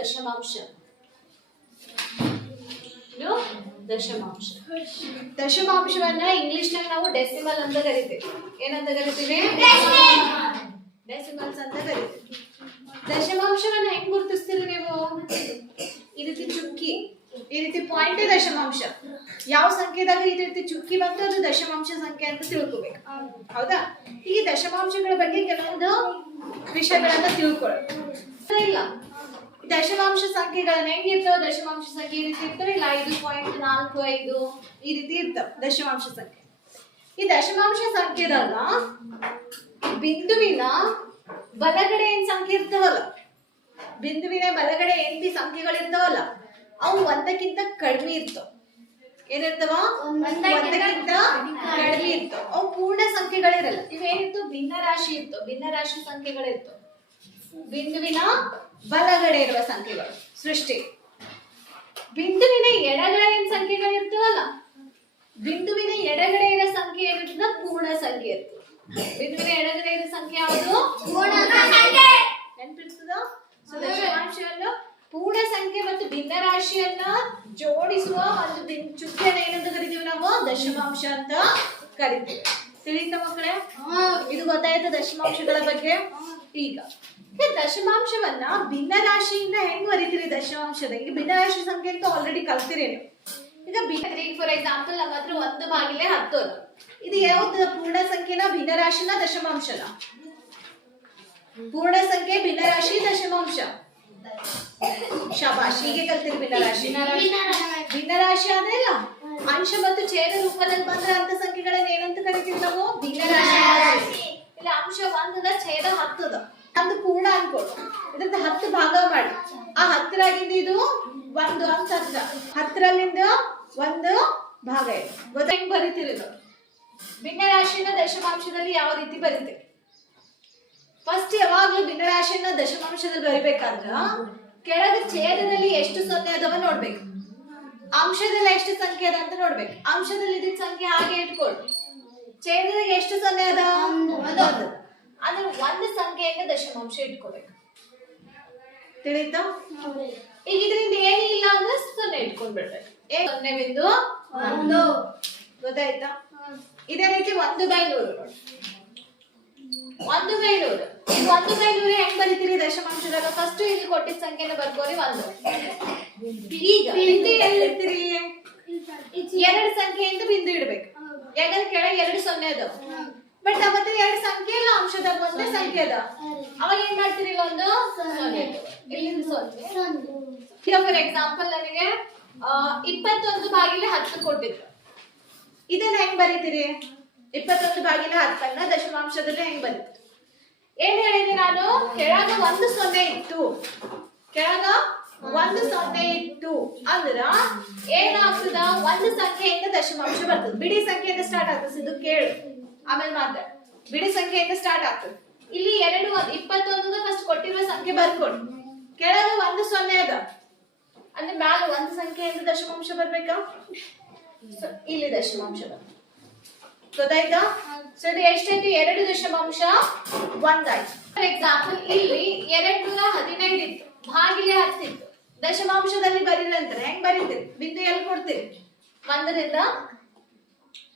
ದಶಮಾಂಶ. ಇದು ದಶಮಾಂಶ. ದಶಮಾಂಶವನ್ನ ಇಂಗ್ಲಿಷ್ ನಲ್ಲಿ ನಾವು ಡೆಸಿಮಲ್ ಅಂತ ಕರಿತೀವಿ. ಏನಂತ ಕರಿತೀವಿ? ಡೆಸಿಮಲ್ಸ್ ಅಂತ ಕರಿತೀವಿ. ದಶಮಾಂಶವನ್ನ ಹೆಂಗ್ ಗುರುತಿಸ್ತೀರಿ ನೀವು? ಈ ರೀತಿ ಚುಕ್ಕಿ, ಈ ರೀತಿ ಪಾಯಿಂಟ್ ದಶಮಾಂಶ. ಯಾವ ಸಂಖ್ಯೆದಾಗ ಈ ರೀತಿ ಚುಕ್ಕಿ ಬಂತು ಅದು ದಶಮಾಂಶ ಸಂಖ್ಯೆ ಅಂತ ತಿಳ್ಕೊಬೇಕು. ಹೌದಾ? ಈ ದಶಮಾಂಶಗಳ ಬಗ್ಗೆ ಕೆಲವೊಂದು ವಿಷಯಗಳನ್ನ ತಿಳ್ಕೊಳ್ಳಿ. ಇಲ್ಲ ದಶಮಾಂಶ ಸಂಖ್ಯೆಗಳನ್ನ ಹೆಂಗಿರ್ತಾವ? ದಶಮಾಂಶ ಸಂಖ್ಯೆ ಈ ರೀತಿ ಇರ್ತಾರೆ. ಇಲ್ಲ 5.45 ಈ ರೀತಿ ಇರ್ತಾವ ದಶಮಾಂಶ ಸಂಖ್ಯೆ. ಈ ದಶಮಾಂಶ ಸಂಖ್ಯೆದಾಗ ಬಿಂದುವಿನ ಬಲಗಡೆ ಏನ್ ಸಂಖ್ಯೆ ಇರ್ತಾವಲ್ಲ, ಬಿಂದುವಿನ ಬಲಗಡೆ ಏನ್ ಸಂಖ್ಯೆಗಳಿರ್ತಾವಲ್ಲ ಅವು ಒಂದಕ್ಕಿಂತ ಕಡಿಮೆ ಇರ್ತಾವ. ಏನಿರ್ತಾವ? ಒಂದಕ್ಕಿಂತ ಕಡಿಮೆ ಇರ್ತಾವ. ಅವು ಪೂರ್ಣ ಸಂಖ್ಯೆಗಳಿರಲ್ಲ. ಇವೇನಿರ್ತಾವ? ಭಿನ್ನ ರಾಶಿ ಇರ್ತಾವ. ಭಿನ್ನ ರಾಶಿ ಸಂಖ್ಯೆಗಳಿರ್ತಾವ. ಬಿಂದುವಿನ ಬಲಗಡೆ ಇರುವ ಸಂಖ್ಯೆಗಳು ಸೃಷ್ಟಿ. ಬಿಂದುವಿನ ಎಡಗಡೆ ಏನ್ ಸಂಖ್ಯೆಗಳಿರ್ತಾವಲ್ಲ, ಬಿಂದುವಿನ ಎಡಗಡೆ ಇರೋ ಸಂಖ್ಯೆ ಏನಿರ್ತದ? ಪೂರ್ಣ ಸಂಖ್ಯೆ ಇರ್ತದೆ. ಬಿಂದುವಿನ ಎಡಗಡೆ ಇರೋ ಸಂಖ್ಯೆ ಯಾವುದು? ಪೂರ್ಣ ಸಂಖ್ಯೆ. ನೆನಪಿರ್ತದ? ದಶಮಾಂಶವನ್ನು ಪೂರ್ಣ ಸಂಖ್ಯೆ ಮತ್ತು ಭಿನ್ನ ರಾಶಿಯನ್ನ ಜೋಡಿಸುವ ಒಂದು ಚುಕ್ಕಿಯನ್ನು ಏನಂತ ಕರಿತೀವಿ ನಾವು? ದಶಮಾಂಶ ಅಂತ ಕರಿತೀವಿ. ತಿಳಿತ ಮಕ್ಕಳೇ? ಇದು ಗೊತ್ತಾಯ್ತು ದಶಮಾಂಶಗಳ ಬಗ್ಗೆ. ಈಗ ದಶಮಾಂಶವನ್ನ ಭಿನ್ನ ರಾಶಿಯಿಂದ ಹೆಂಗ್ ಬರೀತೀರಿ? ದಶಮಾಂಶದ ಈಗ ಭಿನ್ನ ರಾಶಿ ಸಂಖ್ಯೆ ಅಂತ ಆಲ್ರೆಡಿ ಕಲ್ತಿರಿ ನೀವು. ಈಗ ಫಾರ್ ಎಕ್ಸಾಂಪಲ್ ನಮ್ಮ ಹತ್ರ 1/10. ಇದು ಯಾವ್ದು? ಪೂರ್ಣ ಸಂಖ್ಯೆನ, ಭಿನ್ನ ರಾಶಿನ, ದಶಮಾಂಶನ? ಪೂರ್ಣ ಸಂಖ್ಯೆ, ಭಿನ್ನ ರಾಶಿ, ದಶಮಾಂಶ. ಶಬಾಷ್, ಹೀಗೆ ಕಲ್ತಿರಿ ಭಿನ್ನ ರಾಶಿ. ಭಿನ್ನ ರಾಶಿ ಆದ್ರೆ ಇಲ್ಲ ಅಂಶ ಮತ್ತು ಛೇದ ರೂಪದಲ್ಲಿ ಬಂದ್ರೆ ಅಂತ ಸಂಖ್ಯೆಗಳನ್ನ ಏನಂತ ಕರಿತೀವಿ ನಾವು? ಭಿನ್ನ ರಾಶಿ. ಇಲ್ಲ ಅಂಶ 1 ಛೇದ 10 ಒಂದು ಪೂರ್ಣ ಅನ್ಕೊಡು. ಇದ್ರದ್ದು 10 ಭಾಗ ಮಾಡಿ ಆ 10ರಾಗಿಂದ ಇದು 1 ಅಂತ ಅರ್ಥ. 10ರಲ್ಲಿಂದ 1 ಭಾಗ ಇದೆ. ಗೊತ್ತಾ ಹೆಂಗ್ ಬರೀತೀರಿ? ಭಿನ್ನ ರಾಶಿನ ದಶಮಾಂಶದಲ್ಲಿ ಯಾವ ರೀತಿ ಬರೀತೀವಿ? ಫಸ್ಟ್ ಯಾವಾಗ್ಲೂ ಭಿನ್ನ ರಾಶಿಯನ್ನ ದಶಮಾಂಶದಲ್ಲಿ ಬರಿಬೇಕಾದ್ರ ಕೆಳಗೆ ಛೇದದಲ್ಲಿ ಎಷ್ಟು ಸೊನ್ನೆ ಅದಾವ ನೋಡ್ಬೇಕು, ಅಂಶದಲ್ಲಿ ಎಷ್ಟು ಸಂಖ್ಯೆ ಅದ ಅಂತ ನೋಡ್ಬೇಕು. ಅಂಶದಲ್ಲಿ ಇದ್ದ ಸಂಖ್ಯೆ ಹಾಗೆ ಇಟ್ಕೊಳ್ರಿ. ಛೇದದಲ್ಲಿ ಎಷ್ಟು ಸೊನ್ನೆ ಅದ? 1. ಅಂದ್ರೆ 1 ಸಂಖ್ಯೆಯಿಂದ ದಶಮಾಂಶ ಇಟ್ಕೋಬೇಕು. ತಿಳಿತಾ? ಈಗ ಇದರಿಂದ ಏನಿಲ್ಲ ಅಂದ್ರೆ 0 ಇಟ್ಕೊಂಡ್ ಬಿಡ್ಬೇಕು. 0.1 ಗೊತ್ತಾಯ್ತಾ? ಇದೇ ರೀತಿ 1/100. 1/100 1/100 ಹೆಂಗ್ ಬರೀತೀರಿ ದಶಮಾಂಶದಾಗ? ಫಸ್ಟ್ ಇಲ್ಲಿ ಕೊಟ್ಟಿದ್ದ ಸಂಖ್ಯೆನ ಬರ್ಕೋರಿ 1. ಈಗ ಬಿಂದು ಎಲ್ಲಿರ್ತೀರಿ? 2 ಸಂಖ್ಯೆಯಿಂದ ಬಿಂದು ಇಡ್ಬೇಕು. ಯಾಕಂದ್ರೆ ಕೆಳಗೆ 2 ಸೊನ್ನೆ ಅದಾವ. ಬಟ್ ಮತ್ತೆ 2 ಸಂಖ್ಯೆ ಇಲ್ಲ, ಅಂಶದಾಗ 1 ಸಂಖ್ಯೆ ಅದ. ಅವಾಗ ಏನ್ ಮಾಡ್ತೀರಿ? 1 0 ಇಲ್ಲಿಂದ 0. ಈಗ ಫಾರ್ ಎಕ್ಸಾಂಪಲ್ ನನಗೆ 21/10 ಕೊಟ್ಟಿದ್ರು. ಇದನ್ನ ಹೆಂಗ್ ಬರೀತೀರಿ? 21/10 ದಶಮಾಂಶದಲ್ಲಿ ಹೆಂಗ್ ಬರೀತೀರಿ? ಏನ್ ಹೇಳಿದೆ ನಾನು? ಕೆಳಗ 1 0 ಇತ್ತು, ಕೆಳಗ 1 0 ಇತ್ತು ಅಂದ್ರ ಏನಾಗ್ತದ? 1 ಸಂಖ್ಯೆಯಿಂದ ದಶಮಾಂಶ ಬರ್ತದೆ. ಬಿಡಿ ಸಂಖ್ಯೆಯಿಂದ ಸ್ಟಾರ್ಟ್ ಆಗ್ತದೆ. ಇದು ಕೇಳು, ಆಮೇಲೆ ಮಾತಾಡ. ಬಿಡಿ ಸಂಖ್ಯೆಯಿಂದ ಸ್ಟಾರ್ಟ್ ಆಗ್ತದೆ. ಇಲ್ಲಿ 21 ಫಸ್ಟ್ ಕೊಟ್ಟಿರುವ ಸಂಖ್ಯೆ ಬರ್ಕೊಡಿ. ಕೆಳಗ 1 0 ಅದ ಅಂದ್ರೆ ಮ್ಯಾಲ 1 ಸಂಖ್ಯೆಯಿಂದ ದಶಮಾಂಶ ಬರ್ಬೇಕಾ? ಇಲ್ಲಿ ದಶಮಾಂಶ ಬರ್ತದೆ. ಗೊತ್ತಾಯ್ತಾ? ಸೊ ಇದು ಎಷ್ಟಾಯ್ತು? 2.1 ಆಯ್ತು. ಫಾರ್ ಎಕ್ಸಾಂಪಲ್ ಇಲ್ಲಿ 215 ಇತ್ತು, ಭಾಗಿಲೆ 10 ಇತ್ತು. ದಶಮಾಂಶದಲ್ಲಿ ಬರೀ ನಂತರ ಹೆಂಗ್ ಬರೀತೀರಿ? ಬಿಂದು ಎಲ್ಲಿ ಕೊಡ್ತೀರಿ? 1ರಿಂದ